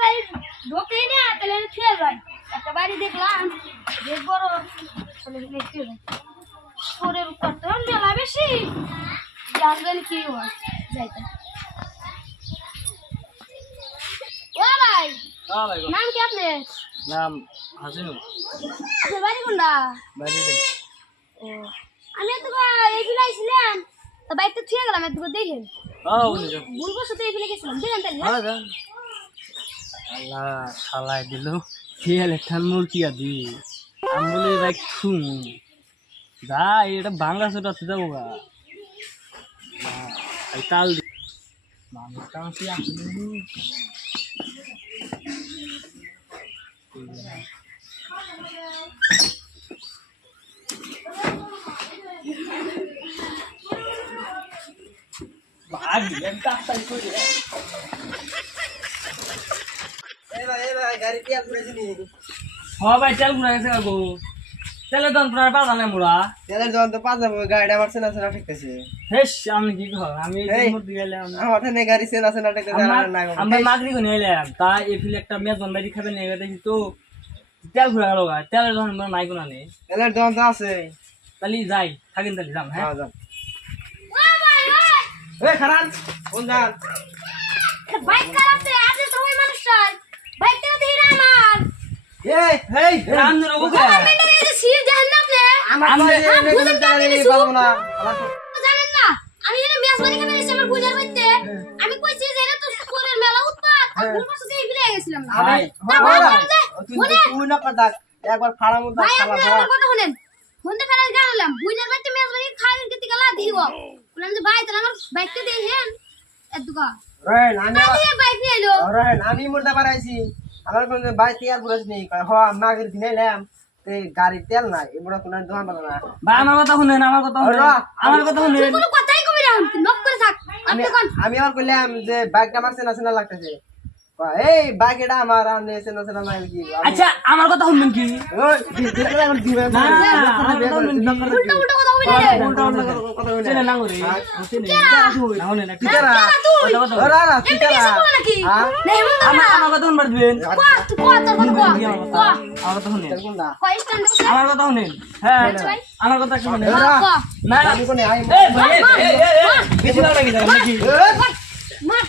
বাড়ি ঢোকেই না তাহলে ছুঁয়ে যায় একটা বাড়ি দেখলাম বেশ বড় তাহলে ছুঁয়ে যায় পরের উপর তো মেলা বেশি জানবেন কি হয় যাইতে ও ভাই নাম কি আপনার নাম হাসিনুল। আপনার বাড়ি কোনটা বাড়িতে ও আমি তো এইগুলো আইছিলাম তো বাইকটা ছুঁয়ে গেলাম একটু দেখেন ভুলবো সাথে এইগুলো গেছিলাম দেখেন তাহলে আল্লাহ শালাই দিল খেয়াল একখান মূর্তি আদি আমি বলি ভাই খুন যা এটা বাংলা ছোটা যাবো গা তাল মানুষটা কি আসলে ভাই তেল ঘুরে গেছে কাকু তেলের দাম প্রায় পাতা নেই মোড়া তেলের দোকান তো পাঁচ গাড়িটা আমার চেনা চেনা ঠিকতেছে হেস আমি কি কর আমি আমার ঠানে গাড়ি চেনা চেনা ঠিকতেছে আমরা মাগরি করে এলাম তা এফিল একটা মেজন বাড়ি খাবে নিয়ে দেখি তো তেল ঘুরে গেল গা তেলের দোকান নাই কোনো নেই তেলের দোকান তো আছে তাহলে যাই থাকেন তাহলে যাম হ্যাঁ যাও এই খারান কোন যান বাইক চালাতে আজে সময় মানুষটা বাইক চালাতে হিরা আমার এই হেই রাম ধরে ওকে আমি তো এই যে সির জানেন না আপনি আমার বুঝেন তাহলে পাবো না আমার জানেন না আমি এর মেজবানি খাবে এসে আমার বুঝার মধ্যে আমি কইছি যে এটা তো স্কুলের মেলা উৎপাত ভুলবো সাথে ভুলে গেছিলাম না ভাই তুই না কথা একবার ফাড়া মত ভাই খালা আপনি আমার কথা শুনেন ফোনতে ফেলে জানলাম বুঝার মধ্যে মেজবানি খাইন কেতে গেলা দিব বললাম যে ভাই তাহলে আমার বাইকটা দেখেন এদুকা রহেন আমি আমি বাইক নিয়ে এলো রহেন আমি মুর্দা বাড়াইছি আমার কোন ভাই তেল পুরোস নেই কয় হ আমি আগের দিন এলাম তে গাড়ি তেল নাই এমন কোন দোকান পাবো না ভাই আমার কথা শুনেন আমার কথা শুনেন আমার কথা শুনেন কোনো কথাই কবি না নক করে থাক আমি আপনি কোন আমি আবার কইলাম যে বাইকটা আমার চেনা চেনা লাগতেছে এই বাইক এটা আমার আমি চেনা চেনা নাই কি আচ্ছা আমার কথা শুনবেন কি ওই দিতে এখন দিবে না উল্টা উল্টা কথা কবি না কথা হইছে চেনে না করে চেনে না হলে না কিতারা কথা কথা ওরা না এমনি কিতারা কিছু বলে নাকি নেই বলতো না আমার কথা শুনবার দিবেন তোর কথা আমার কথা শুনেন কোনটা কয় স্ট্যান্ড বসে আমার কথা শুনেন হ্যাঁ আমার কথা একটু শুনেন ওরা না আমি কোনে আই এই ভাই এই বেশি ভালো লাগে নাকি এই মার